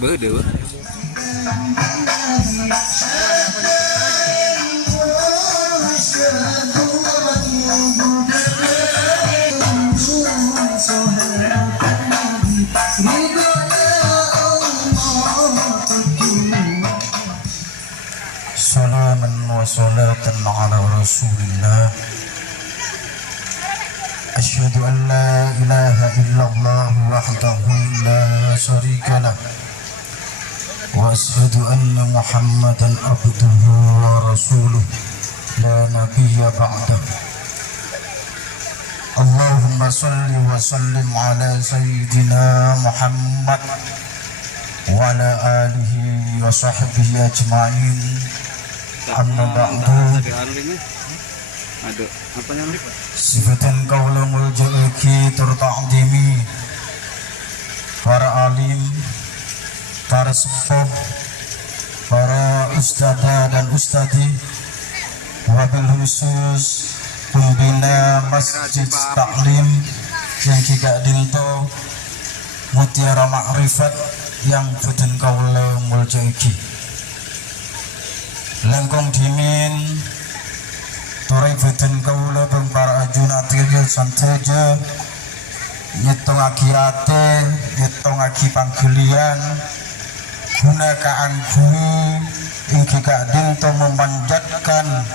Berde. Salaman wa salatan ala rasulillah. Asyhadu an la ilaha illallah wahdahu la syarika lah. Wa asyhadu anna Muhammadan abduhu wa rasuluh la nabiyya ba'dah. Allahumma salli wa sallim ala sayyidina Muhammad wa ala alihi wa sahbihi ajma'in. Amma ba'du. Ada apa namanya? Sifatan kaula mulja'aki terta'dimi para alim, para sepuh, para ustadzah dan ustadi, wabil khusus pembina Masjid Taklim yang Kika Dinto Mutiara Ma'rifat yang buten kaula mulja'aki lengkong dimin turai beten kaula bang para ajunatil santeja nyetung akirate nyetung aki panggelian guna kaangkui ingki kadinto memanjatkan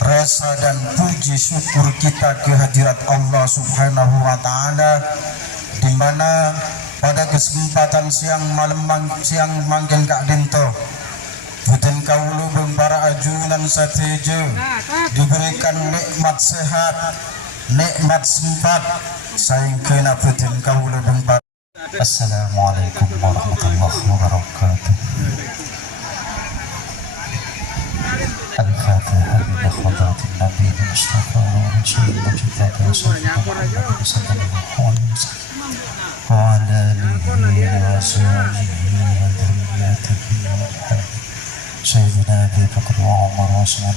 rasa dan puji syukur kita kehadirat Allah subhanahu wa ta'ala, di mana pada kesempatan siang malam siang manggen kadinto buten kaulu bang para ajunan satejo diberikan nikmat sehat, nikmat sempat saing kena buten kaulu bang para. Assalamualaikum warahmatullahi wabarakatuh. Al-Fatihah ila khadratin Nabi Mustafa wa Rasulullah kita sallallahu alaihi wasallam wa ala alihi wa sahbihi wa dhurriyyatihi سيدنا أبي بكر وعمر وعثمان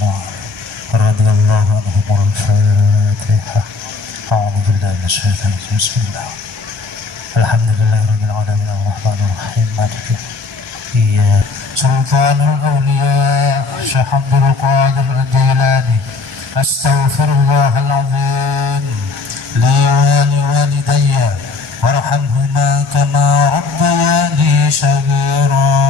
رضي الله عنهم. الفاتحة. أعوذ بالله من الشيطان الرجيم. بسم الله. الحمد لله رب العالمين الرحمن الرحيم مالك إياك سلطان الأولياء شيخ عبد القادر الجيلاني. أستغفر الله العظيم لي ولوالدي وارحمهما كما ربياني صغيرا.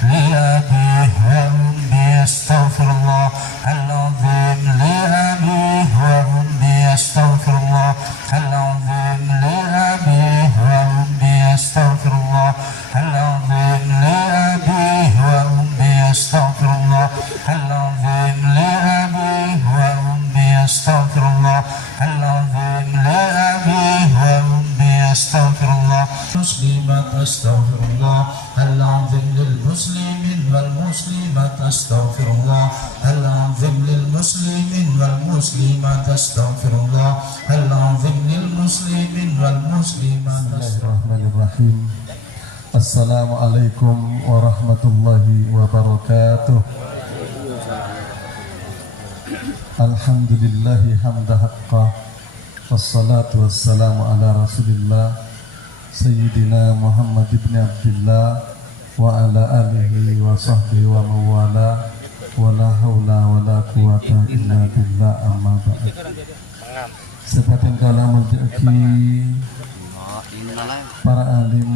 لأبيه وأمي أستغفر الله العظيم. لأبيه وأمي أستغفر الله العظيم. لأبيه وأمي أستغفر الله العظيم. لأبيه وأمي أستغفر الله العظيم. لأبيه وأمي أستغفر الله العظيم. لأبيه وأمي أستغفر الله. مسلمات أستغفر الله العظيم. للمسلمين والمسلمات أستغفر الله العظيم. للمسلمين والمسلمات أستغفر الله العظيم. للمسلمين والمسلمات. Bismillahirrahmanirrahim. Assalamualaikum warahmatullahi wabarakatuh. Alhamdulillahi hamda haqqa, wassalatu wassalamu ala rasulillah Sayyidina Muhammad ibn Abdillah wa ala alihi wa sahbihi wa mawala wa la hawla wa la quwata illa billah, amma ba'd. Sepatin kalam menjaki para alim,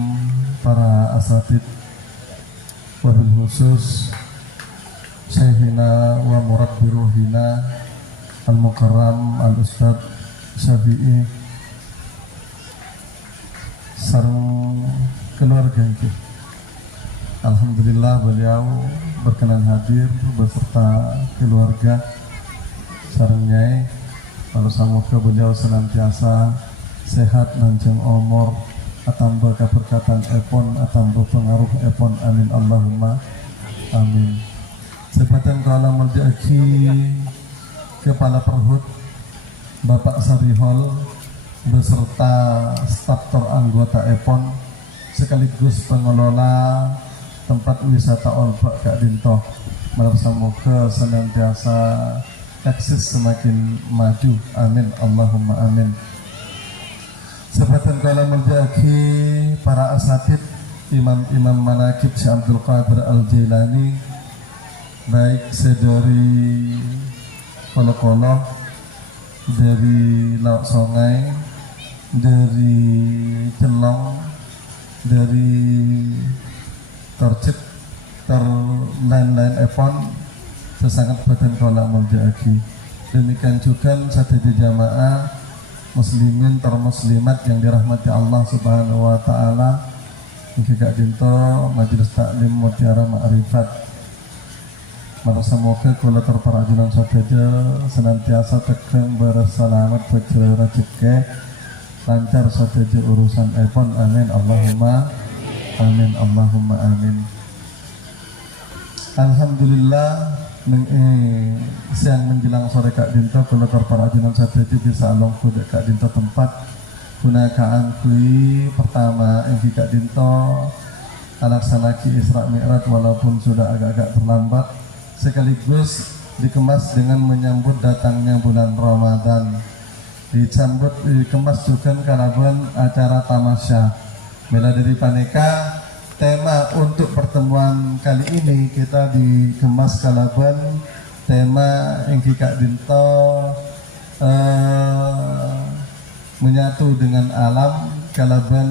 para asatid, wabil khusus Syekhina wa murabbi ruhina al-mukarram al-ustad Syafi'i sareng keluarga kita. Alhamdulillah beliau berkenan hadir beserta keluarga sareng nyai. Kalau semoga beliau senantiasa sehat nanjeng umur, atambah keberkatan epon, atambah pengaruh epon, amin Allahumma amin. Sebatan kalau menjadi Kepala Perhut Bapak Sarihol beserta staf anggota epon sekaligus pengelola tempat wisata Olbak Kak Dinto, semoga senantiasa eksis semakin maju. Amin Allahumma amin. Sebatan kala menjaki para asatid imam-imam manakib Syekh Abdul Qadir Al-Jailani, baik sedari Kolo-Kolo, dari Laut Songai, dari Celong, dari Torcik, lain-lain epon, sesangat batan kala menjaki. Demikian juga sahaja jamaah muslimin muslimat yang dirahmati Allah Subhanahu wa taala. Jika dinto majelis taklim Mutiara Ma'rifat, merasa moga kula terparajunan sahaja senantiasa tekeng berselamat bejero rezeki lancar sahaja urusan epon. Amin Allahumma amin Allahumma amin. Alhamdulillah siang menjelang sore Kak Dinto kula terparajunan sahaja bisa along kuda Kak Dinto tempat gunakan kui pertama yang Kak Dinto alaksanaki Isra Mi'raj walaupun sudah agak-agak terlambat, sekaligus dikemas dengan menyambut datangnya bulan Ramadan, dikemas juga kalaban acara tamasya bela diri paneka. Tema untuk pertemuan kali ini kita dikemas kalaban tema yang Kak Dinto menyatu dengan alam kalaban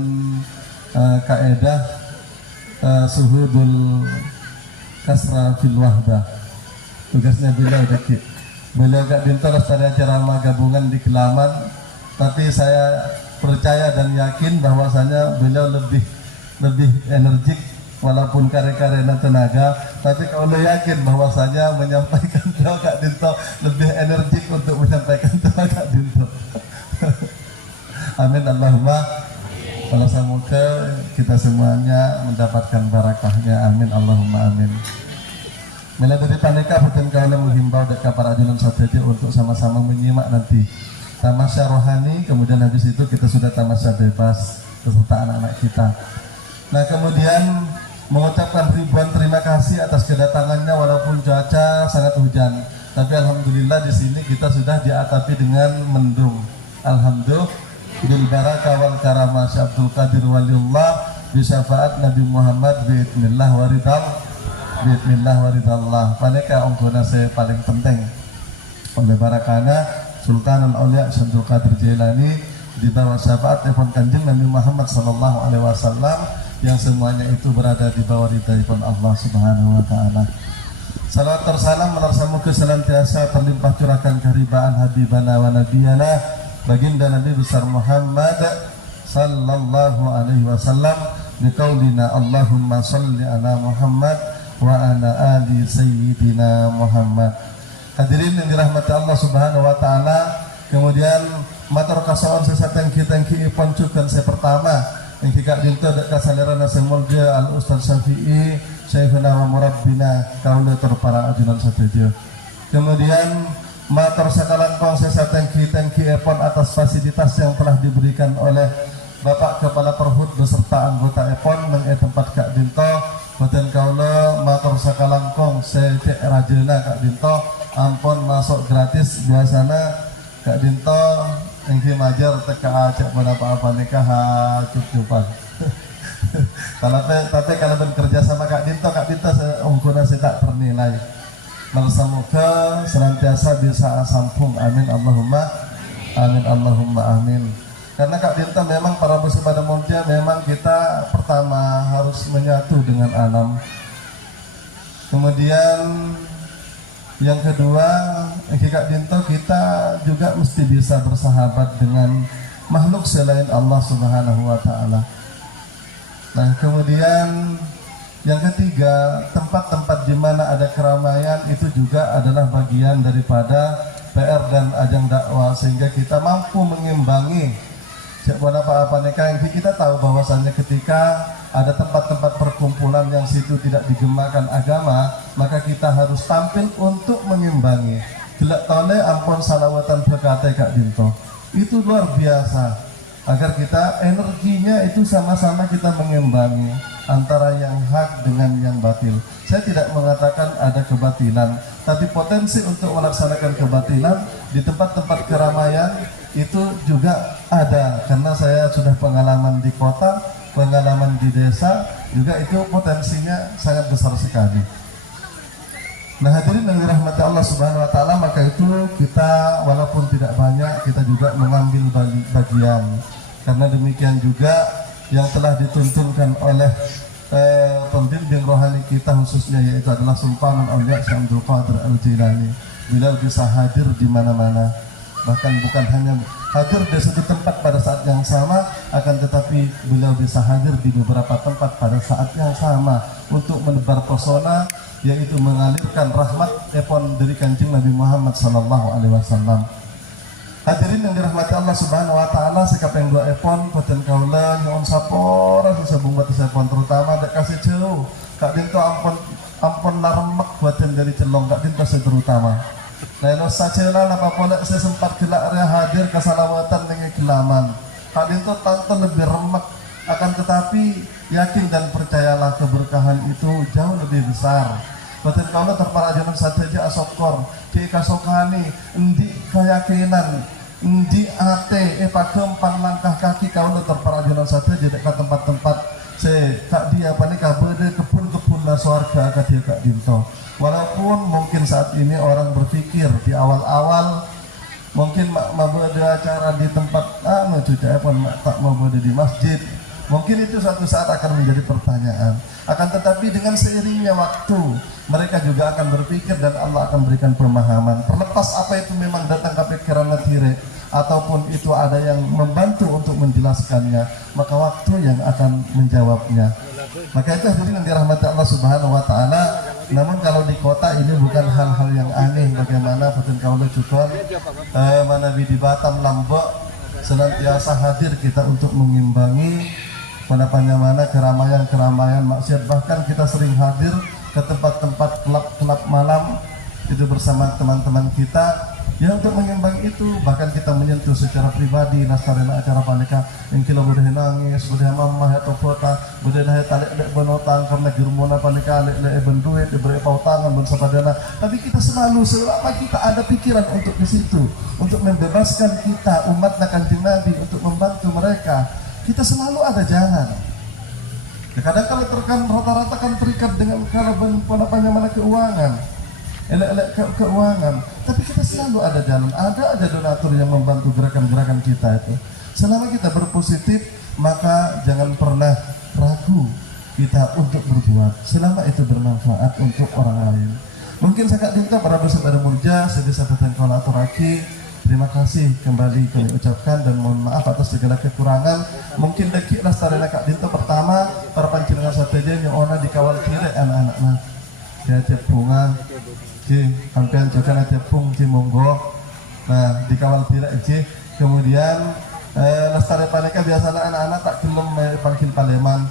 kaedah suhudul kasra fil wahdah. Tugasnya beliau dikit. Beliau Kak Dinto lestari ceramah gabungan di Kelaman, tapi saya percaya dan yakin bahwasanya beliau lebih energik walaupun karya-karya tenaga, tapi kalau yakin bahwasanya menyampaikan doa Kak Dinto lebih energik untuk menyampaikan doa Kak Dinto. Amin Allahumma. Kalau semoga kita semuanya mendapatkan barakahnya. Amin Allahumma amin. Mila dari paneka bukan kalian menghimbau dekat para ajunan sahaja untuk sama-sama menyimak nanti tamasya rohani, kemudian habis itu kita sudah tamasya bebas beserta anak-anak kita. Nah kemudian mengucapkan ribuan terima kasih atas kedatangannya walaupun cuaca sangat hujan, tapi alhamdulillah di sini kita sudah diatapi dengan mendung. Alhamdulillah bil barakah wal karamah Syekh Abdul Qadir Waliullah bisyafaat Nabi Muhammad biidznillah waridallah. Paneka ongkona saya paling penting oleh barakana Sultanul Aulia Syekh Abdul Qadir Jailani di bawah syafaat telepon kanjeng Nabi Muhammad sallallahu alaihi wasallam, yang semuanya itu berada di bawah ridhaipun Allah Subhanahu wa taala. Salawat tersalam melarsamu kesenantiasa terlimpah curahkan karibaan habibana wa nabiyana baginda Nabi besar Muhammad sallallahu alaihi wasallam biqaulina Allahumma shalli ala Muhammad wa ala ali sayyidina Muhammad. Hadirin yang dirahmati Allah Subhanahu wa taala, kemudian matur kasawan sesateng kita ipon cukan saya pertama yang Kak Dinto dekat salerana semolja al Ustaz Syafi'i Syekhuna wa Murabbina kaula terpara ajunan sahaja. Kemudian matur sakalan kongsi tangki epon atas fasilitas yang telah diberikan oleh Bapak Kepala Perhut beserta anggota epon nang tempat Kak Dinto. Boten kaula matur sakalan kongsi cek rajana Kak Dinto ampun masuk gratis biasana Kak Dinto yang majar teka acak pada apa nikah cukupan. Tapi kalau bekerja sama Kak Dinto ungkuna saya tak ternilai. Semoga senantiasa bisa sambung. Amin Allahumma amin Allahumma amin. Karena Kak Dinto memang para muslim pada mulia memang kita pertama harus menyatu dengan alam. Kemudian yang kedua, Kak Dinto kita juga mesti bisa bersahabat dengan makhluk selain Allah Subhanahu wa taala. Nah, kemudian yang ketiga, tempat-tempat di mana ada keramaian itu juga adalah bagian daripada PR dan ajang dakwah, sehingga kita mampu mengimbangi apa yang kita tahu bahwasannya ketika ada tempat-tempat perkumpulan yang situ tidak digemakan agama, maka kita harus tampil untuk mengimbangi. Gelak tole ampun salawatan berkata Kak Dinto itu luar biasa. agar kita energinya itu sama-sama kita mengimbangi antara yang hak dengan yang batil. Saya tidak mengatakan ada kebatilan, tapi potensi untuk melaksanakan kebatilan di tempat-tempat keramaian itu juga ada, karena saya sudah pengalaman di kota, pengalaman di desa juga, itu potensinya sangat besar sekali. Nah, hadirin yang dirahmati Allah Subhanahu wa taala, maka itu kita walaupun tidak banyak, kita juga mengambil bagian. Karena demikian juga yang telah dituntunkan oleh pembimbing rohani kita khususnya, yaitu adalah Sultanul Aulia Syekh Abdul Qadir Al-Jilani. Beliau bisa hadir di mana-mana. Bahkan bukan hanya hadir di satu tempat pada saat yang sama, akan tetapi beliau bisa hadir di beberapa tempat pada saat yang sama untuk menebar pesona, yaitu mengalirkan rahmat epon dari Kanjeng Nabi Muhammad SAW. Hadirin yang dirahmati Allah Subhanahu wa taala, sekapeng dua epon boten kaula nyuwun sapora sesabung batu sepon, terutama dek kasih jauh kak dinto ampun laremek boten dari celong kak dinto terutama. Nah, sajalah apa boleh saya sempat gelaknya hadir ke salawatan dengan kelaman. Kak dinto tanpa lebih remek, akan tetapi yakin dan percayalah keberkahan itu jauh lebih besar. Boten kaula terparajunan saja asokor ki kasokani endi keyakinan endi ate pagempang langkah kaki kaula terparajunan saja jadi ke tempat-tempat se kak dia apa nih kabede kebun-kebun lah swarga kak dia kak dinto. Walaupun mungkin saat ini orang berpikir di awal-awal mungkin mau ada acara di tempat tak mau ada di masjid, mungkin itu suatu saat akan menjadi pertanyaan. Akan tetapi dengan seiringnya waktu, mereka juga akan berpikir dan Allah akan berikan pemahaman. Terlepas apa itu memang datang ke pikiran natire ataupun itu ada yang membantu untuk menjelaskannya, maka waktu yang akan menjawabnya. Maka itu hadirin yang dirahmati Allah Subhanahu wa taala. Namun kalau di kota ini bukan hal-hal yang aneh, bagaimana boten kaula cukup manawi di Batam Lombok senantiasa hadir kita untuk mengimbangi pada mana keramaian maksiat. Bahkan kita sering hadir ke tempat-tempat klub malam itu bersama teman-teman kita ya untuk mengimbangi itu. Bahkan kita menyentuh secara pribadi nasarena acara paneka yang kilo boleh nangis, boleh mamah atau kota, boleh dah talik dek benotang karena gerumona paneka lek benduit diberi pautangan bensapadana. Tapi kita selalu selama kita ada pikiran untuk ke situ, untuk membebaskan kita umat Kanjeng Nabi, untuk membantu mereka, kita selalu ada jalan. Ya, kadang kalau terkan rata-rata kan terikat dengan kalau mana keuangan, keuangan. Tapi kita selalu ada jalan, ada donatur yang membantu gerakan-gerakan kita itu. Selama kita berpositif, maka jangan pernah ragu kita untuk berbuat. Selama itu bermanfaat untuk orang lain. Mungkin saya minta para bersama murja, saya bisa bertengkol atau raki. Terima kasih kembali kami ucapkan dan mohon maaf atas segala kekurangan. Mungkin dekik lestarinya Kak Dinto pertama para pancingan sateja yang ona dikawal kiri anak-anaknya. Ya cepungan, sampean juga cepung monggo. Nah dikawal kiri kemudian lestari paneka biasanya anak-anak tak kelem panggil Paleman.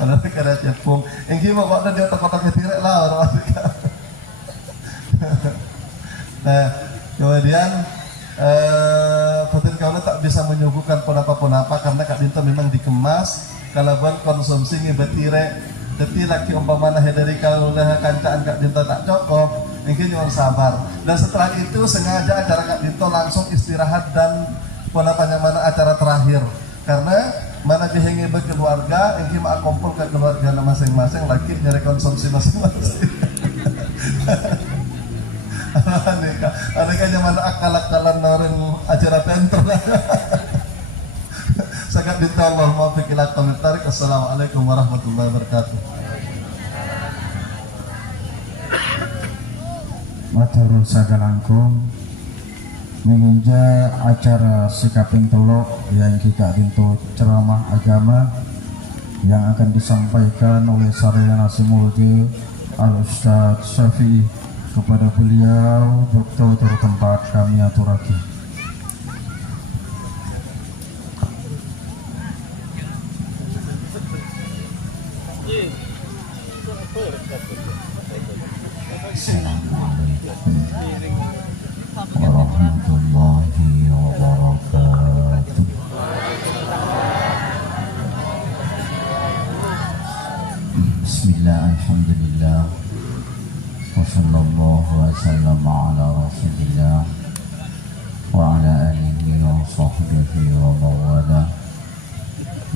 Kalau kira cepung, engki mau kok dia otak-otak kiri lah orang. Nah kemudian Putin kaula tak bisa menyuguhkan ponapa-ponapa karena Kak Dinto memang dikemas kalaban konsumsi ngebetire deti laki umpamana dari kaula kancaan Kak Dinto tak cukup, mungkin cuma sabar. Dan setelah itu sengaja acara Kak Dinto langsung istirahat dan ponapanya mana acara terakhir karena mana dihengi berkeluarga, ingin mak kumpul ke keluarga masing-masing laki nyari konsumsi masing-masing. Ada kan zaman akal-akalan narin acara penter lah. Sangat ditolong mau pikiran komentar. Assalamualaikum warahmatullahi wabarakatuh. Matur sagalangkung menginja acara sikaping telok yang kita Dinto ceramah agama yang akan disampaikan oleh Sarjana Simulti Al-Ustadz Syafi'i. Kepada beliau dokter tertempat kami aturaki. Assalamualaikum warahmatullahi wabarakatuh. sallallahu wasallam ala rasulillah wa ala alihi wa sahbihi wa mawala.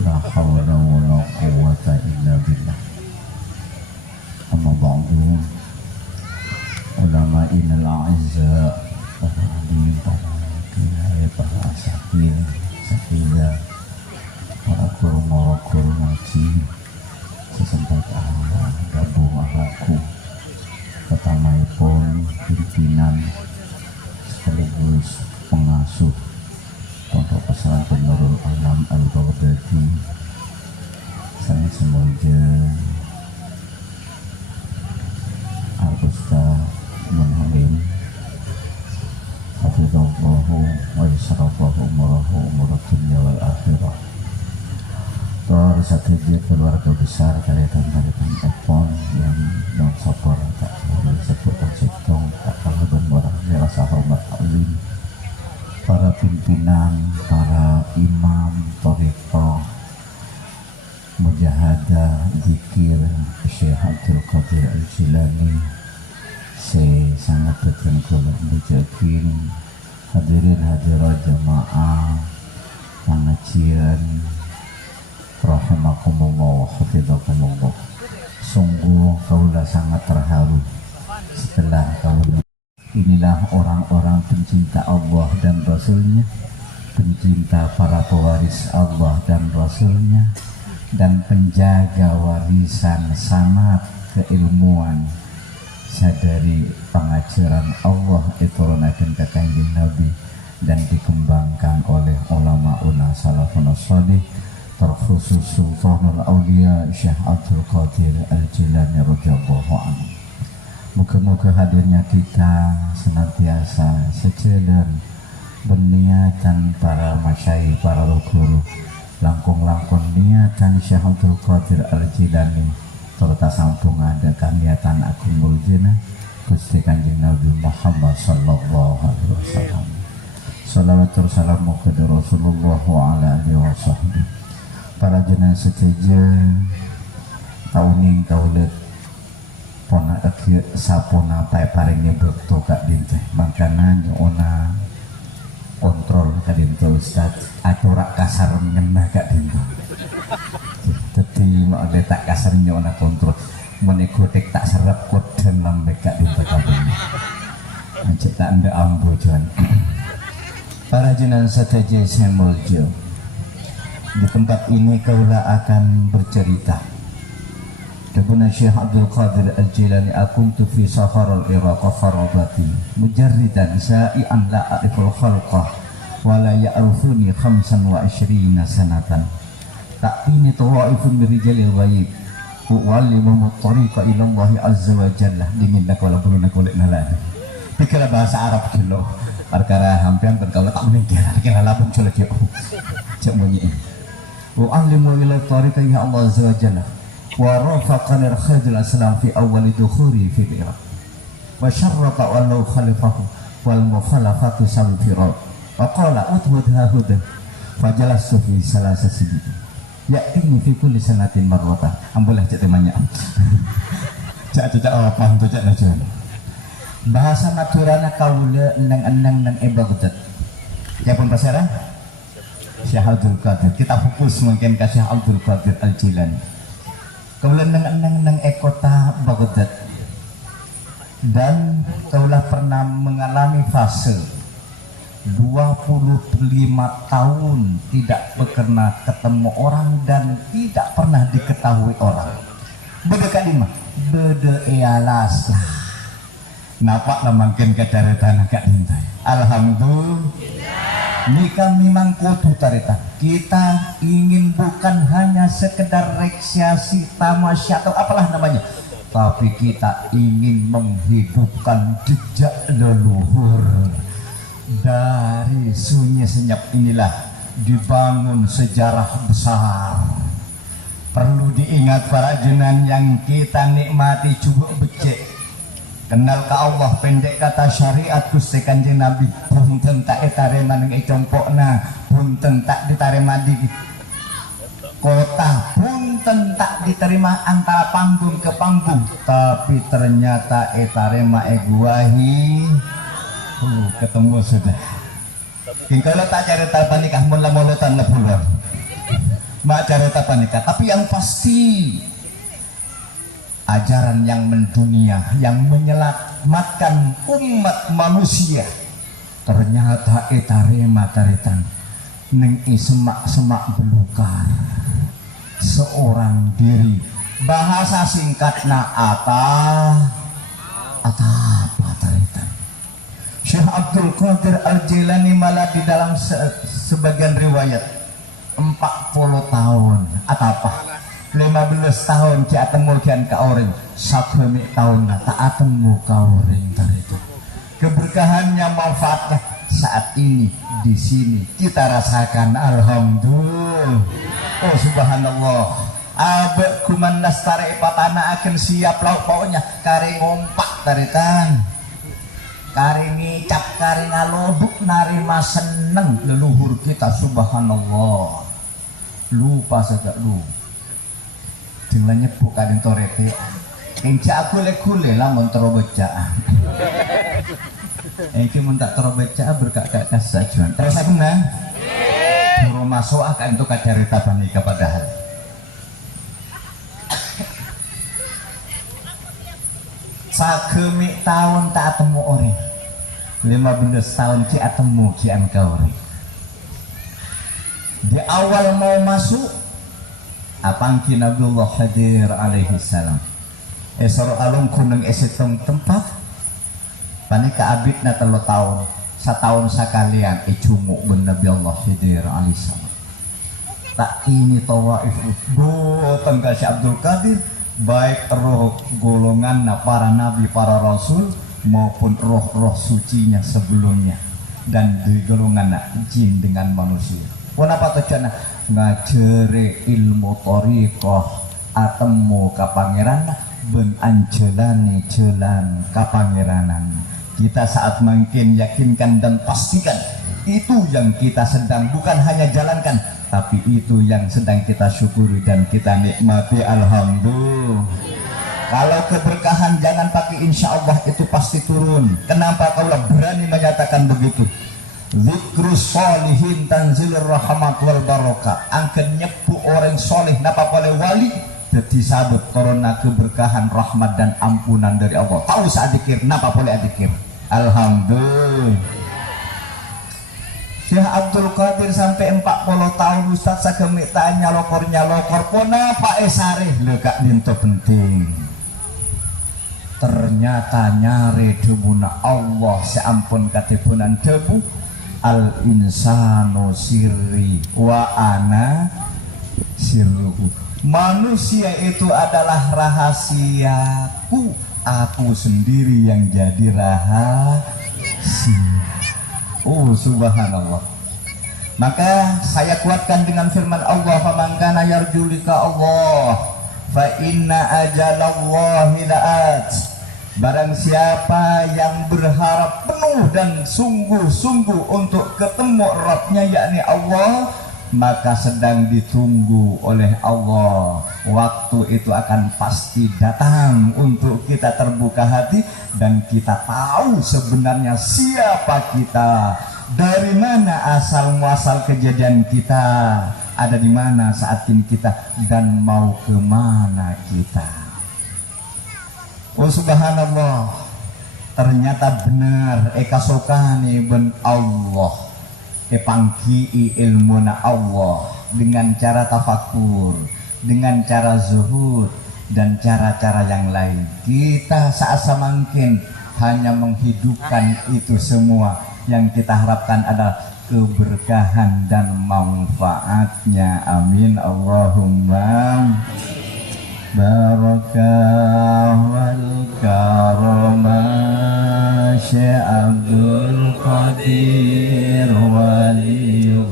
La hawla wa la quwwata illa billah. Amma ba'du, ulama inal a'izza, para alim, para kiai, para asatidz, para guru ngaji, sesempat Allah gabung aku pertamaipun pimpinan sekaligus pengasuh Pondok Pesantren Nurul Alam Al-Baghdadi. Saya semoga Al-Ustaz Munhalim hafizallahu wa yasrafahu umrahu umrat dunya wal akhirah. Tor sakit keluarga besar kalian Epon yang non sopor tak boleh sebut terciptong tak kalah bermurah rasa hormat alim, para pimpinan, para imam thariqah mujahadah zikir Syekh Abdul Qadir Al-Jilani. Saya sangat berterima kasih hadirin hadirat jamaah pengajian rahimakumullah wa hafizakumullah. Sungguh kaulah sangat terharu setelah kaulah. Inilah orang-orang pencinta Allah dan Rasulnya, pencinta para pewaris Allah dan Rasulnya, dan penjaga warisan sanad keilmuan sadari pengajaran Allah diturunakan ke kanjeng Nabi dan dikembangkan oleh ulama-ulama salafun salih, terkhusus Sultanul Aulia Syekh Abdul Qadir Al-Jilani radhiyallahu anhu. Moga-moga hadirnya kita senantiasa sejalan berniatan para masyayikh, para guru, langkung-langkung niatan Syekh Abdul Qadir Al-Jilani serta sampung ada niatan agung muljana Gusti Kanjeng Nabi Muhammad sallallahu alaihi wasallam. Shalawat wassalamu kepada Rasulullah wa ala alihi wasahbihi. Para jenazah seteja tauning kaulet pona akhir sapona pai paringnya bekto kak dinte mangkana nyona kontrol kak dinte Ustaz atau rak kasar ngena kak dinte teti mau ada tak kasar nyona kontrol menikotek tak serap kot dan lambek kak dinte kabin ancik tak anda ambo juan. Para jenazah seteja saya muljo di tempat ini kaulah akan bercerita. Debuna Syekh Abdul Qadir Al-Jilani akuntu fi saharul iraq kharabati mujarridan sa'ian la a'riful khalqah wa la ya'rufuni 25 sanatan ta'tini tawaifun min rijalil ghaib u'allimuhum at-tariqa ila Allah azza wa jalla diminnak wala buluna kulik nalani. Pikirlah bahasa Arab dulu perkara hampian berkaulah tak meninggal kira lapun culik yuk cek bunyi u'allimu ila at-tariqa ya Allah azza wa jalla wa rafaqani al-khadil aslam fi awal dukhuri fi al-iraq wa syarraqa wallahu khalifahu wal mukhalafatu salfirat wa qala utbud hahudan fajalastu fi salasa sibit ya'tini fi kulli sanatin marratan ambulah cek temanya cak apa untuk cak najon bahasa naturana kaula enang-enang nang Baghdad ya pun pasaran Syekh Abdul Qadir kita fokus mungkin ke Syekh Abdul Qadir Al-Jilani. Kaulah nang kota Baghdad dan kaulah pernah mengalami fase 25 tahun tidak pernah ketemu orang dan tidak pernah diketahui orang. Beda lima, beda ialas lah. Napaklah makin ke tanah kak dintai. Alhamdulillah. Nika memang kudu tarita. Kita ingin bukan hanya sekedar rekreasi, tamasya atau apalah namanya, tapi kita ingin menghidupkan jejak leluhur. Dari sunyi senyap inilah dibangun sejarah besar. Perlu diingat para jenan yang kita nikmati cukup becek. Kenal ke Allah pendek kata syariat Gusti Kanjeng Nabi punten tak ditarema ning compokna punten tak ditarema di kota punten punten tak diterima antara panggung ke panggung, tapi ternyata etarema eguahi ketemu sudah. Kalau tak cerita panikah mula mulutan lebulur, mak cerita panikah. Tapi yang pasti ajaran yang mendunia, yang menyelamatkan umat manusia, ternyata etarema taritan neng semak belukar seorang diri. Bahasa singkatnya apa taritan. Syekh Abdul Qadir Al-Jilani malah di dalam sebagian riwayat 40 tahun atau apa 15 tahun ki atemu kian ka orang 1 tahun tak atemu ka orang taritan. Keberkahannya, manfaatnya saat ini di sini kita rasakan. Alhamdulillah. Oh subhanallah. Abe kuman nastare patana akan siap lauk pokoknya kare ngompak taritan, kare ngicap, kare ngaloduk, narima seneng leluhur kita. Subhanallah. Lupa saja lu dengan nyepuk kadin torete kencak kule lah montro bacaan Eki mun tak terbaca berkak-kak kasajuan. Terus aku nah buru masuk akan itu kacarita panika padahal. Sakemi tahun tak temu ori 15 tahun ki atemu ki angka ori. Di awal mau masuk apangki Nabiullah Hadir alaihi salam esor alung kuneng esetong tempat panika abidna 3 tahun setahun sekalian icumuk ben Nabi Allah Hadir alaihi salam tak ini tawaif boten ka Syekh Abdul Qadir baik roh golongan para nabi para rasul maupun roh-roh sucinya sebelumnya dan di golongan jin dengan manusia. Kenapa tujuannya ngajere ilmu thariqah atemu ka pangeran ben anjelani jalan ka pangeranan. Kita saat mungkin yakinkan dan pastikan itu yang kita sedang bukan hanya jalankan, tapi itu yang sedang kita syukuri dan kita nikmati. Alhamdulillah. Kalau keberkahan jangan pakai insya Allah, itu pasti turun. Kenapa kau berani menyatakan begitu? Zikrus solihin tanzilur rahmat wal barokah. Angken nyepu orang soleh napa boleh wali jadi sabut korona keberkahan rahmat dan ampunan dari Allah. Tahu saat dikir napa boleh adikir. Alhamdulillah. Syekh Abdul Qadir sampai 40 tahun Ustaz sakemi tanya lokor pona Pak Esareh lekak dinto penting. Ternyata nyare debuna Allah seampun katipunan debu. Al insanu sirri wa ana sirruhu. Manusia itu adalah rahasiaku, aku sendiri yang jadi rahasia. Oh subhanallah. Maka saya kuatkan dengan firman Allah, faman kana yarjulika Allah fa inna ajalallahi la'at. Barang siapa yang berharap penuh dan sungguh-sungguh untuk ketemu Rabbnya yakni Allah, maka sedang ditunggu oleh Allah. Waktu itu akan pasti datang untuk kita terbuka hati dan kita tahu sebenarnya siapa kita, dari mana asal muasal kejadian kita, ada di mana saat ini kita, dan mau kemana kita. Oh subhanallah, ternyata benar ekasokani ben Allah epangki ilmuna Allah dengan cara tafakur, dengan cara zuhud dan cara-cara yang lain. Kita saat mungkin hanya menghidupkan itu semua. Yang kita harapkan adalah keberkahan dan manfaatnya. Amin Allahumma. Barakah wal karamah Syekh Abdul Qadir waliyullah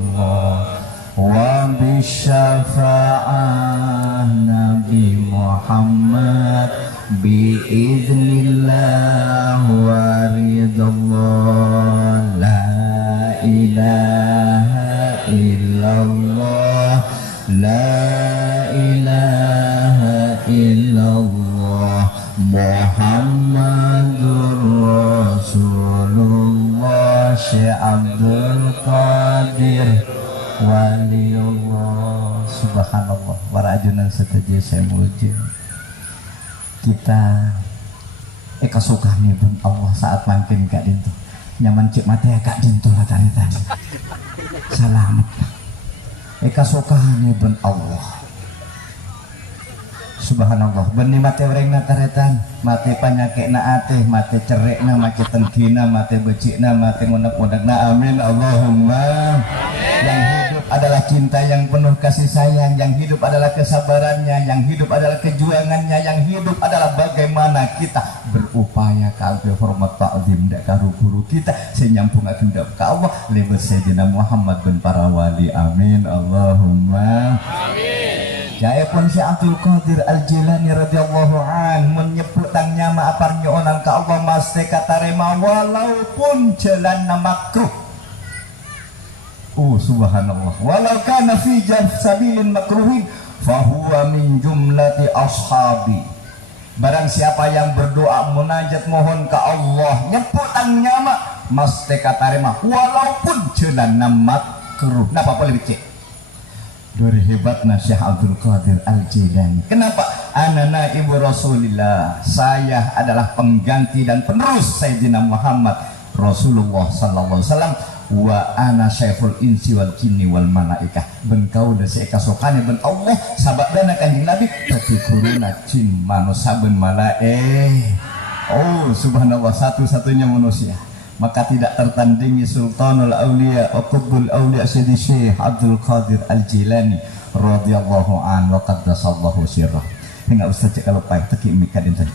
wa bisyafa'ah Nabi Muhammad biiznillah wa ridallah. La ilaha illallah, la ilaha Muhammadur Rasulullah Syekh Abdul Qadir Waliullah. Subhanallah. Warajunan setuju saya muji. Kita kasukahnya pun Allah saat makin kak dintu nyaman cik mati kak dintu lah tadi selamat kasukahnya pun Allah. Subhanallah. Benih mati orang na taretan, mati penyakit na ateh, mati cerik na, mati tenggina, mati becik na, mati ngunek-ngunek na. Amin Allahumma. Yang hidup adalah cinta yang penuh kasih sayang, yang hidup adalah kesabarannya, yang hidup adalah kejuangannya, yang hidup adalah bagaimana kita berupaya kalbi hormat ta'zim dak karo guru kita senyambung gendap ka Allah lewat Sayyidina Muhammad bin para wali. Amin Allahumma. Amin. Jaipun Syekh Abdul Qadir Al-Jilani radhiyallahu an menyebut tangnya ma apar nyonan ka Allah mesti katarema walaupun jalan makruh. Subhanallah. Walau kana fi sabilin makruhin fahuwa min jumlati ashabi. Barang siapa yang berdoa munajat mohon ke Allah nyebut tangnya ma mesti katarema walaupun jalan makruh. Napa boleh dicek? Dari hebatnya Syekh Abdul Qadir Al-Jilani. Kenapa? Anana ibu Rasulillah. Saya adalah pengganti dan penerus Sayyidina Muhammad Rasulullah sallallahu alaihi wasallam. Wa ana syaiful insi wal jinni wal malaikah. Ben kau da sekasokane ben Allah sabadana kanjeng Nabi tapi kuruna jin manusia ben malaik. Subhanallah, satu-satunya manusia. Maka tidak tertandingi Sultanul Aulia Qutbul Aulia Sayyidi Syekh Abdul Qadir Al-Jilani radhiyallahu an wa qaddasallahu sirrah. Enggak usah cek kalau pai teki mikadin tadi.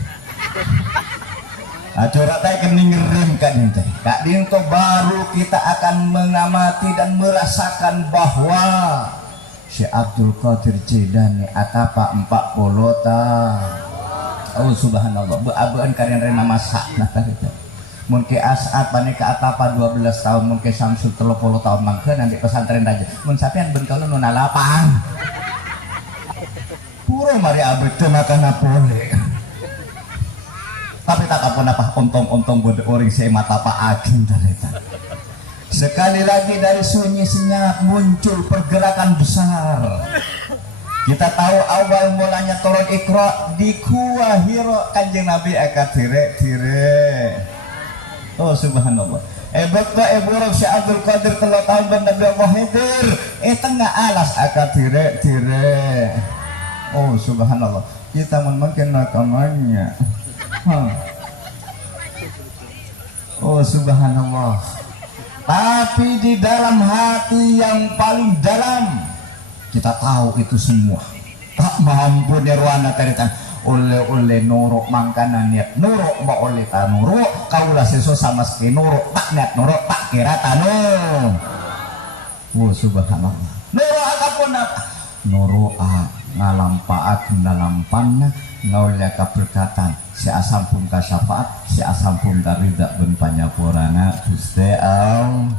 Acara tay kening ngerim kadin tadi. Kadin to baru kita akan mengamati dan merasakan bahwa Syekh Abdul Qadir Jilani atapa 40 tahun. Subhanallah. Beabeun karyan rena masak nah tadi. Mungkin asat paneka atapa 12 tahun, mungkin Samsul 30 tahun mangkeun nanti pesantren aja. Mun sapian ben kalau nu lapang. Puro mari abet teu makan apole. Tapi tak apa ontong-ontong bode orang saya mata pak ageng ternyata. Sekali lagi dari sunyi senyap muncul pergerakan besar. Kita tahu awal mulanya turun Iqra di Gua Hira Kanjeng Nabi dire. Subhanallah. Bakta buruk Syekh Abdul Qadir telah tahun ben Nabi Allah hidir tengah alas dire. Subhanallah. Kita mungkin nakamanya. Subhanallah. Tapi di dalam hati yang paling dalam kita tahu itu semua. Tak mampu nirwana karitan. Oleh norok mangkanan niat norok mbak oleh tanurok kaulah seso sama sekali norok tak niat norok tak kira tanu. Subhanallah. Norok apapun apa norok ngalampaat ngalampanna ngaulia kaberkatan si asampun ka syafaat si asampun ka ridha ben panyapurana Gusti Allah.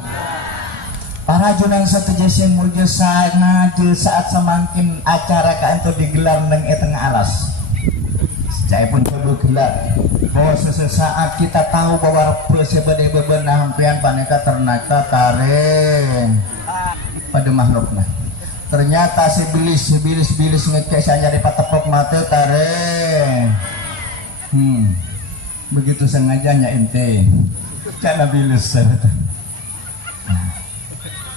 Para junang satu jasa mulya sana saat semakin acara ka ento digelar nang tengah alas. Saya pun coba gelar bahwa sesaat kita tahu bahwa sebeda bebenah hampian paneka ternaka tare pada makhluknya. Ternyata si bilis ngekek saja di patepok mata tare. Begitu sengajanya ente karena bilis.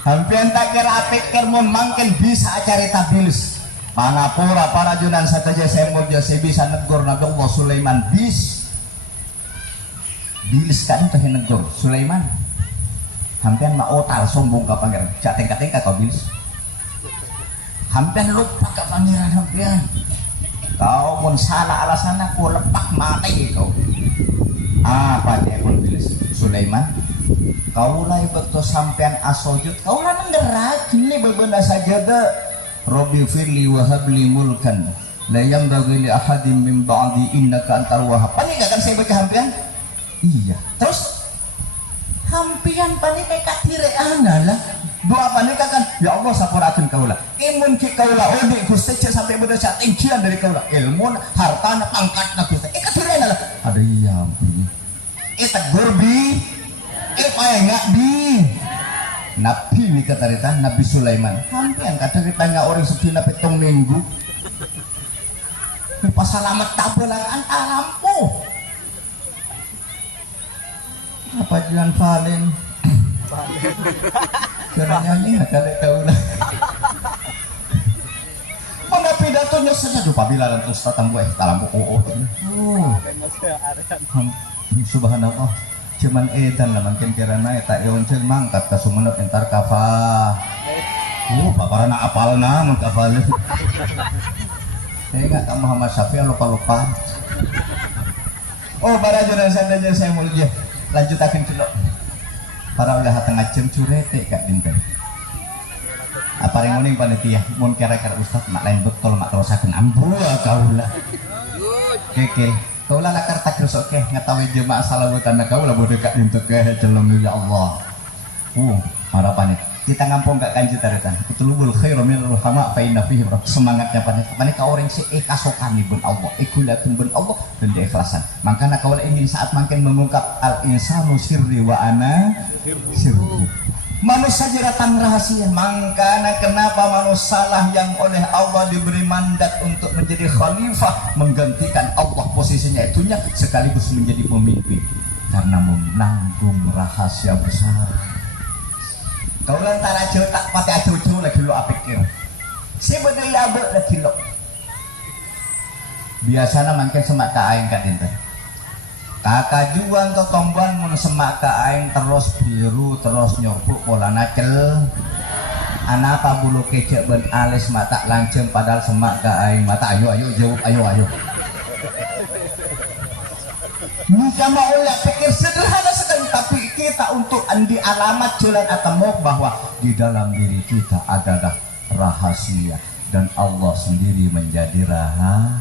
Hampian tak kira pikir mun mungkin bisa cerita bilis. Pangapura para junan saja saya mau jasa bisa negur Nabi Allah Sulaiman bilis kan teh negur Sulaiman. Hampian mah otal sombong ka pangeran. Cak tingkat kau bilis. Hampian lupa ka pangeran hampian. Kau pun salah alasan aku lepak mati kau. Apa dia pun bilis Sulaiman. Kau lah betul sampean asojud. Kau lah nenggerak ini berbenda saja deh. Rabbi firli wa habli mulkan la yanbaghi li ahadin min ba'di innaka antal wahhab. Pani enggak kan saya baca hampian? Iya. Terus hampian pani kayak dire analah. Doa pani kan ya Allah sapurakeun kaula. Imun ki kaula odi Gusti sampai beda tinggian dari kaula. Ilmu, hartana, pangkatna Gusti. Kadire analah. Maryam tegur bi payah nggak bi Nabi wikatarita Nabi Sulaiman hampian kacaritanya orang sedina petong minggu pas alamat tabelangan lampu apa jalan Valen kira nyanyi kali tahu lah mana pidatonya saja tuh pabila dan terus tatang gue lampu subhanallah cuman edan lah makin kira naik tak yoncel mangkat ke sumenep entar kafah paparan apalna mun kafah saya ingat Muhammad Syafi'i lupa para jurang sadaya saya mulia lanjutakan dulu para ulah tengah jam curete kak dinten apa yang nguning panitia mun kira-kira ustad mak lain betul mak terusakan ambua kaulah kekil kaulah lakar tak rusok ke ngetawi jemaah salamutan kaulah bodoh kak dinten ke jelem ya Allah harapannya kita ngampung gak kanji taretan utulubul khairu minal hama fa inna fihi semangatnya pane ka orang si kasokan ibn Allah ikulatun bin Allah dan keikhlasan makanya kaulah ingin saat makin mengungkap al insanu sirri wa ana sirri manusia jeratan rahasia makanya kenapa manusia lah yang oleh Allah diberi mandat untuk menjadi khalifah menggantikan Allah posisinya itunya sekaligus menjadi pemimpin karena menanggung rahasia besar. Kau lantara jauh tak pakai acu-acu lagi lo apikir si bener labut lagi lo biasanya makin semak ke aing kan dinten kakak juan atau tomban mun semak ke aing terus biru terus nyopuk pola nakel anak apa bulu kecek ben alis mata lancem padahal semak ke aing mata ayo jawab ayo Muka maulah pikir sederhana sekali tapi kita untuk andi alamat jalan atau bahwa di dalam diri kita adalah rahasia dan Allah sendiri menjadi rahasia.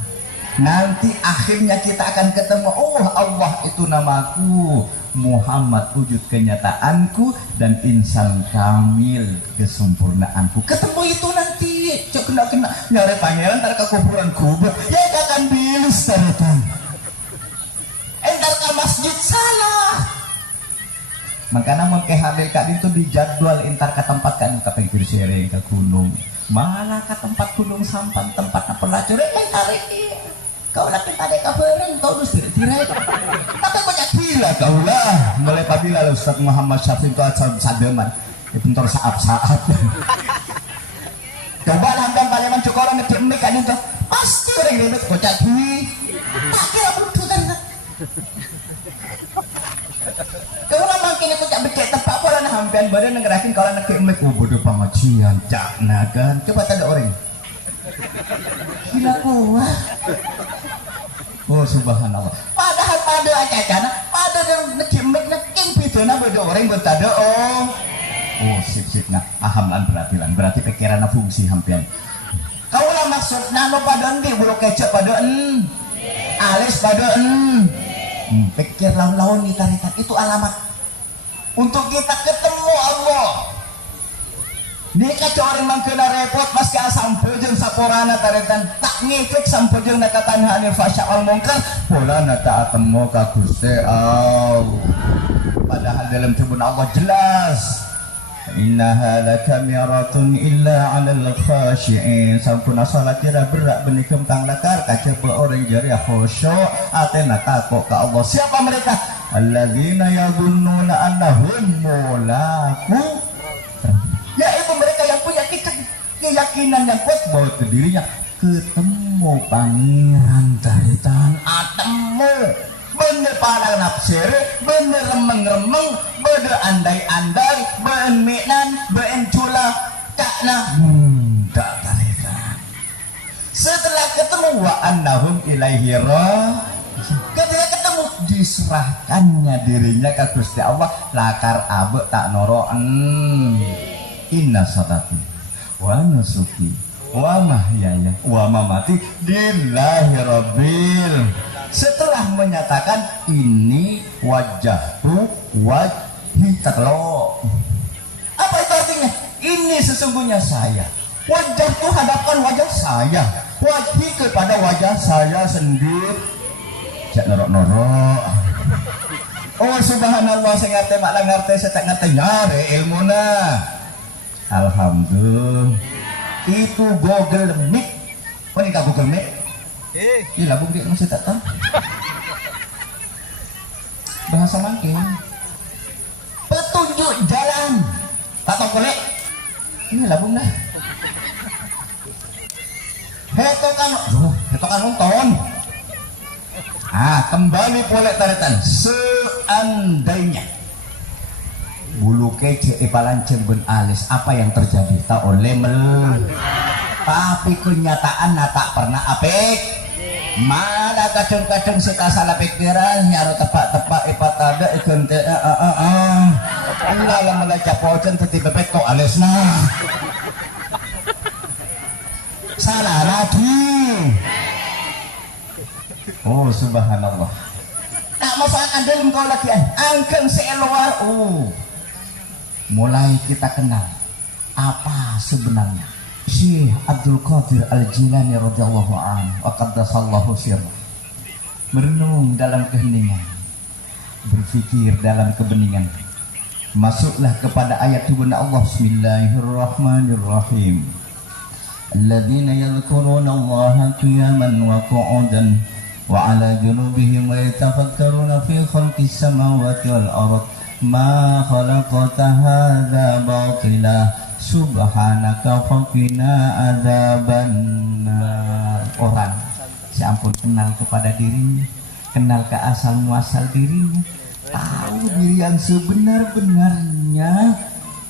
Nanti akhirnya kita akan ketemu Allah itu namaku Muhammad wujud kenyataanku dan insan kamil kesempurnaanku ketemu itu nanti cok kena nyari pangeran tar kekuburan kubur ya akan bilis taretan entar ke masjid salah makanya mau ke hamil kak itu dijadwal entar ke tempat kan ke pinggir sering ke gunung malah ke tempat gunung sampan tempat pelacur entar ini kau lah kita ada kabaran kau harus tirai tapi banyak gila kau lah mulai pabila Ustaz Muhammad Syafi'i itu asal sademan itu ntar saat coba langgam kalian cukup orang ngecek mik kan itu pasti orang ribet kocak gini tak kira bodoh kan kau lah makin itu cak becek tempat pola nah hampian badan ngerakin kalau nak mik bodoh pengajian cak nagan coba tak ada orang gila kuah subhanallah padahal pada acacana pada ngecek mik neking pidana bodoh orang bertada sip nah ahamlan berarti pikirannya fungsi hampian kau lah maksudnya lo pada ndi bulu kecap pada alis pada pikir lawan-lawan tarikan itu alamat untuk kita ketemu Allah ini kacau orang mangkena repot pas ke sampejeng saporana tarikan tak ngikut sampejeng nak tanah anil fasya al mungkar pola nak tak temu ka Gusti padahal dalam tubuh Allah jelas innaha lakamiratun illa 'alal khashi'in sampuna salat kira berat benikem tang lakar kaca orang jari khusyuk atena takut ke Allah siapa mereka alladzina yadhunnuna annahum mulaqu yaitu mereka yang punya keyakinan yang kuat bahwa dirinya ketemu pangeran taritan atemu bener parang nafsir bener remeng-remeng bener andai-andai ben mi'nan ben cula kakna tak tarikan setelah ketemu wa annahum ilaihi ketika ketemu diserahkannya dirinya ke Gusti Allah lakar abe tak noroan inna salati wa nusuki wa mahyaya wa mamati lillahi rabbil setelah menyatakan ini wajahku wajhi terlo apa itu artinya ini sesungguhnya saya wajahku hadapkan wajah saya wajhi kepada wajah saya sendiri cak norok-norok. Oh subhanallah, saya ngerti mak lang ngerti, saya tak ngerti nyari ilmu na. Alhamdulillah. Itu Google Meet. Oh ini kak Google Meet? Iya lah bukti masih tak tahu. Bahasa mangkin. Petunjuk jalan. Tak tahu kolek. Ini lah bung lah. Itu kan nonton. Kembali boleh taritan. Seandainya bulu kece ipalancen ben alis, apa yang terjadi? Tak oleh tapi kenyataan tak pernah apik. Malah kadang-kadang suka salah pikiran, nyaro tepak-tepak ipatada ikente Allah yang melacak pojen tiba bebek kok alisna salah lagi. Oh subhanallah, tak masalah andel engkau lagi angkeng seluar. Mulai kita kenal apa sebenarnya Syekh Abdul Qadir Al-Jilani radhiyallahu anhu wa qaddasallahu sirrah. Merenung dalam keheningan, berfikir dalam kebeningan, masuklah kepada ayat Tuhan Allah. Bismillahirrahmanirrahim. Alladzina yadhkuruna Allaha qiyaman wa qu'udan wa 'ala junubihim wa yatafakkaruna fi khalqis samawati wal ardh ma khalaqta hadza batila subhanaka faqina adzabannar. Orang si ampun kenal kepada dirinya, kenal ke asal muasal dirinya, tahu diri yang sebenar-benarnya,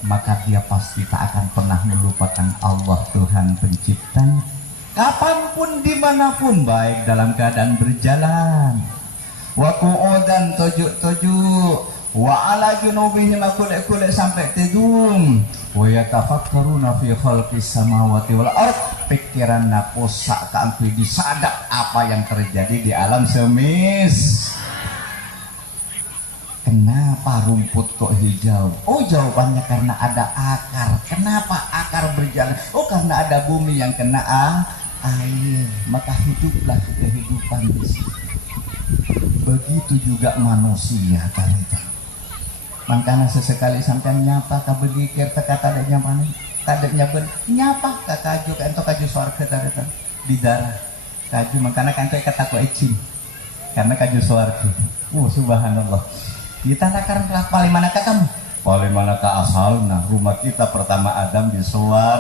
maka dia pasti tak akan pernah melupakan Allah Tuhan penciptanya. Kapanpun dimanapun, baik dalam keadaan berjalan, wa qu'udan tujuk-tujuk, wa ala junubihim kulek-kulek sampai tidung, wa yatafakkaruna fi khalqis samawati wal ardh. Pikiran naposak kampi disadap apa yang terjadi di alam semis. Kenapa rumput kok hijau? Oh jawabannya karena ada akar. Kenapa akar berjalan? Oh karena ada bumi yang kena air. Maka hiduplah kehidupan di situ. Begitu juga manusia ternyata. Makanya sesekali sampai nyapa ka begikir teka tadek nyapa nyapa ka kaju ka ento kaju swarga ternyata di darah kaju. Makanya kan kata ku ecin karena kaju swarga. Subhanallah. Kita nakar paling mana ka kamu? Paling mana ka asal. Nah rumah kita pertama Adam di suar.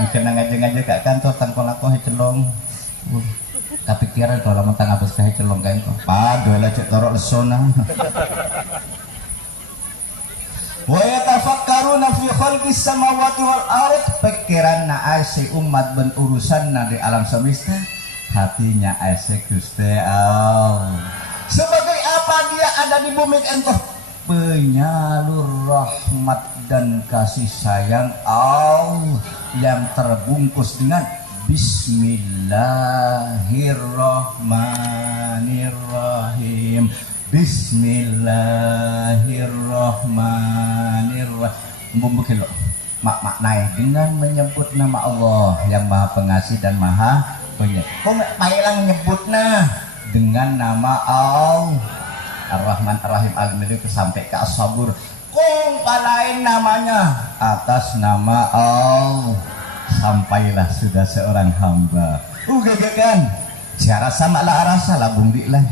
Mungkin ngaje-ngaje kak kantor tangkol aku hecelong. Kepikiran kalau mentang abis ka hecelong kain kok. Padoy lah cek torok lesona. Wa yatafakkaruna fi khalqis samawati wal ardh. Pikiran na ase umat ben urusan na di alam semesta, hatinya ase Gusti Allah. Sebagai apa dia ada di bumi ento? Penyalur rahmat dan kasih sayang Allah yang terbungkus dengan Bismillahirrahmanirrahim. Bismillahirrahmanirrahim. Mungkin lo maknai dengan menyebut nama Allah yang Maha Pengasih dan Maha Penyayang. Kok pailang nyebutna dengan nama Allah Ar-Rahman Ar-Rahim Al-Malik sampai ke As-Sabur. Kong palain namanya atas nama Allah. Sampailah sudah seorang hamba. Kan? Cara sama lah rasa lah bung lah.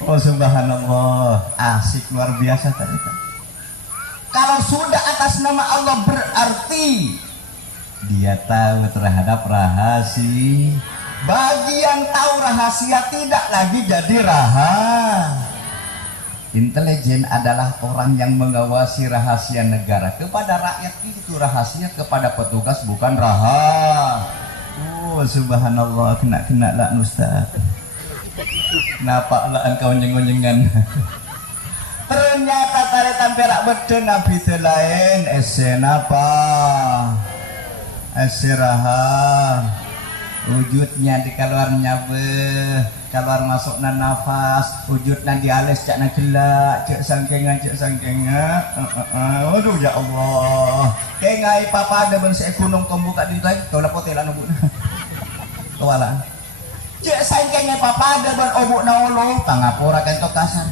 Oh subhanallah, asik luar biasa tadi. Kalau sudah atas nama Allah berarti dia tahu terhadap rahasia. Bagi yang tahu rahasia tidak lagi jadi rahasia. Intelijen adalah orang yang mengawasi rahasia negara. Kepada rakyat itu rahasia, kepada petugas bukan rahasia. Oh subhanallah, kena lah Ustaz. Kenapa lah engkau nyengong-nyengan? Ternyata taretan perak beden nabi lain. Esen apa? Esiraha. Wujudnya di keluarnya keluar masuknya nafas, wujudnya di alis cak gelak, cek sangkenga. Aduh ya Allah. Kengai papa ada bense gunung kau buka di tay, kau lapotelan bu. Kewala. Cek saingkanya papada ban obok na ulo pangapura kan tokasan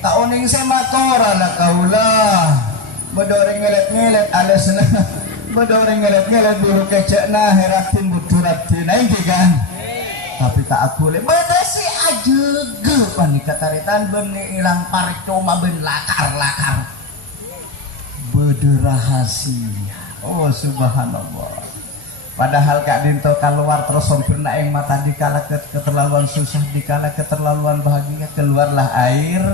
tak uning sematora na kaulah bedoreng ngelet-ngelet alas na bedoreng ngelet-ngelet buru kecek na heratin buduratin na ini kan tapi tak aku le beda si ajege panika taritan benih ilang parik cuma ben lakar-lakar beda rahasia. Oh subhanallah. Padahal Kak Dinto keluar terus sempurna yang mata dikala keterlaluan susah, dikala keterlaluan bahagia, keluarlah air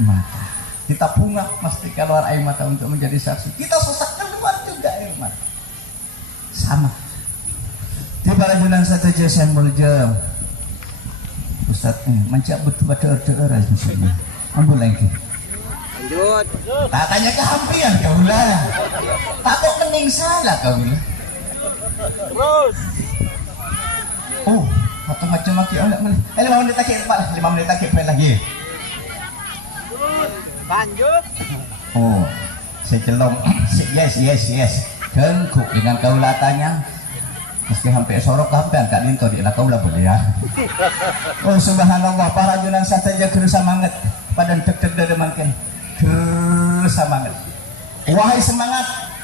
mata. Kita punggah mesti keluar air mata untuk menjadi saksi. Kita susah keluar juga air mata. Sama. Tiba bulan satu Desember jam. Ustaz mencabut batu-batu misalnya. Ambil lagi. Lanjut. Tanya kehampian kau lah. Takut kening salah kau lah. Terus. Oh, atau macam lagi. 5 menit lagi, Pak. 5 menit lagi lagi. Lanjut. Oh, saya celong. Yes. Tengkuk dengan kau latanya. Meski hampir sorok hampir Kak Dinto di kau lah boleh ya. Oh subhanallah, para junan saja gerus semangat. Padan tek-tek dademakan. Gerus semangat. Wahai semangat.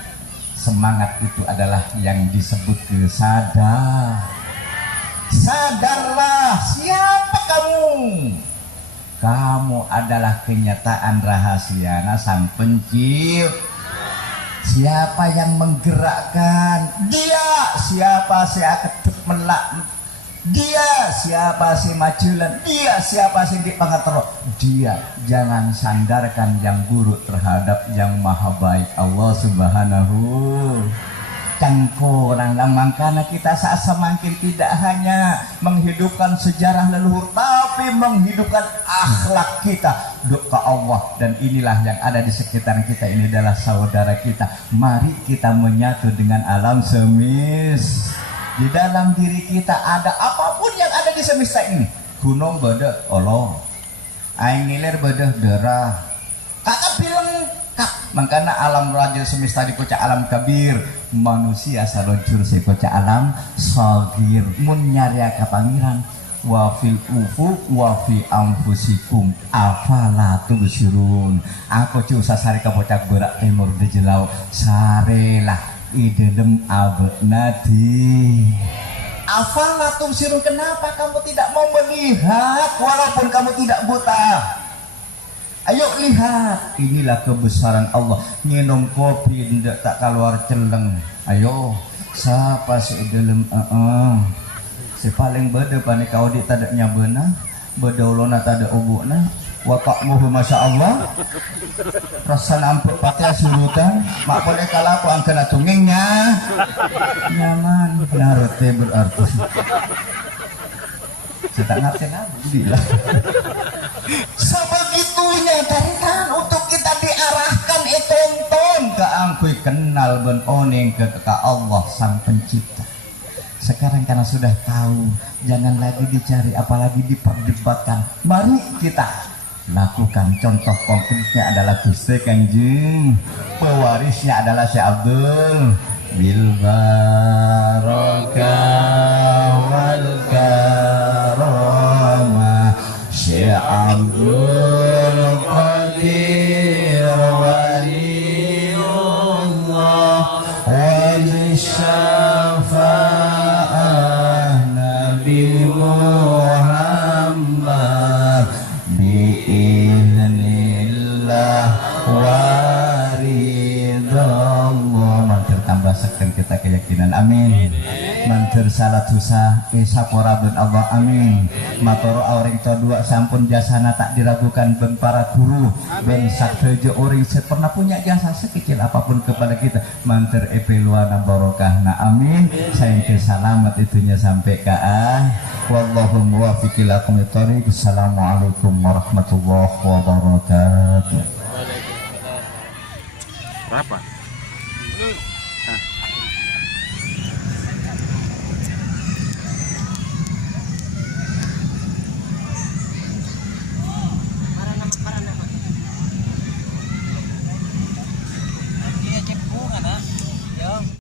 Semangat itu adalah yang disebut sadarlah siapa kamu. Kamu adalah kenyataan rahasia sang pencipta. Siapa yang menggerakkan? Dia. Siapa si akedep melak? Dia. Siapa si majulan? Dia. Siapa si dipangatero? Dia. Jangan sandarkan yang buruk terhadap yang maha baik Allah subhanahu. Cangko lang mangkana kita saat semakin tidak hanya menghidupkan sejarah leluhur tapi menghidupkan akhlak kita doa Allah, dan inilah yang ada di sekitar kita ini adalah saudara kita. Mari kita menyatu dengan alam semis. Di dalam diri kita ada apapun yang ada di semesta ini. Gunung beda Allah, air ngilir beda darah, kakak bilang makanya alam raja semesta dikocak alam kabir, manusia saluncur sekocak alam sagir. Mun nyari ka pangeran wa fil ufuq wa fi anfusikum afala tubsirun. Aku cu sasare ka bocah berak timur de jelau sarelah idelem abnadi. Afala tubsirun, kenapa kamu tidak mau melihat walaupun kamu tidak buta? Ayo lihat, inilah kebesaran Allah. Minum kopi ndak tak keluar celeng. Ayo, siapa si dalam si paling beda pani kau di tadak nyabena, bedaulona tadak ubukna, watakmuhu masya Allah. Rasan ampun pakai surutan, mak boleh kalah aku angkana tungingnya. Nyaman, narote berarti. Saya tak ngerti lagi lah. Sebegitunya tarikan untuk kita diarahkan tonton ke angkui kenal ben oning ke Allah sang pencipta. Sekarang karena sudah tahu, jangan lagi dicari apalagi diperdebatkan. Mari kita lakukan. Contoh konkretnya adalah Gusti Kanjeng, pewarisnya adalah Syekh Abdul bil barakah wal karamah Syekh Abdul Qadir waliyullah wal syafa'ah Nabi Muhammad biiznillah waridallah. Mantir tambah sekten kita keyakinan, amin. Mantir salah dosa sapora ben Allah, amin. Matoro auring dua sampun jasana tak diragukan ben para guru ben sakdejo orang pernah punya jasa sekecil apapun kepada kita. Mantir epeluana barokahna, amin. Sayang selamat itunya sampai ke wallahu muwaffiq ila aqwamit thoriq. Assalamualaikum warahmatullahi wabarakatuh. Berapa?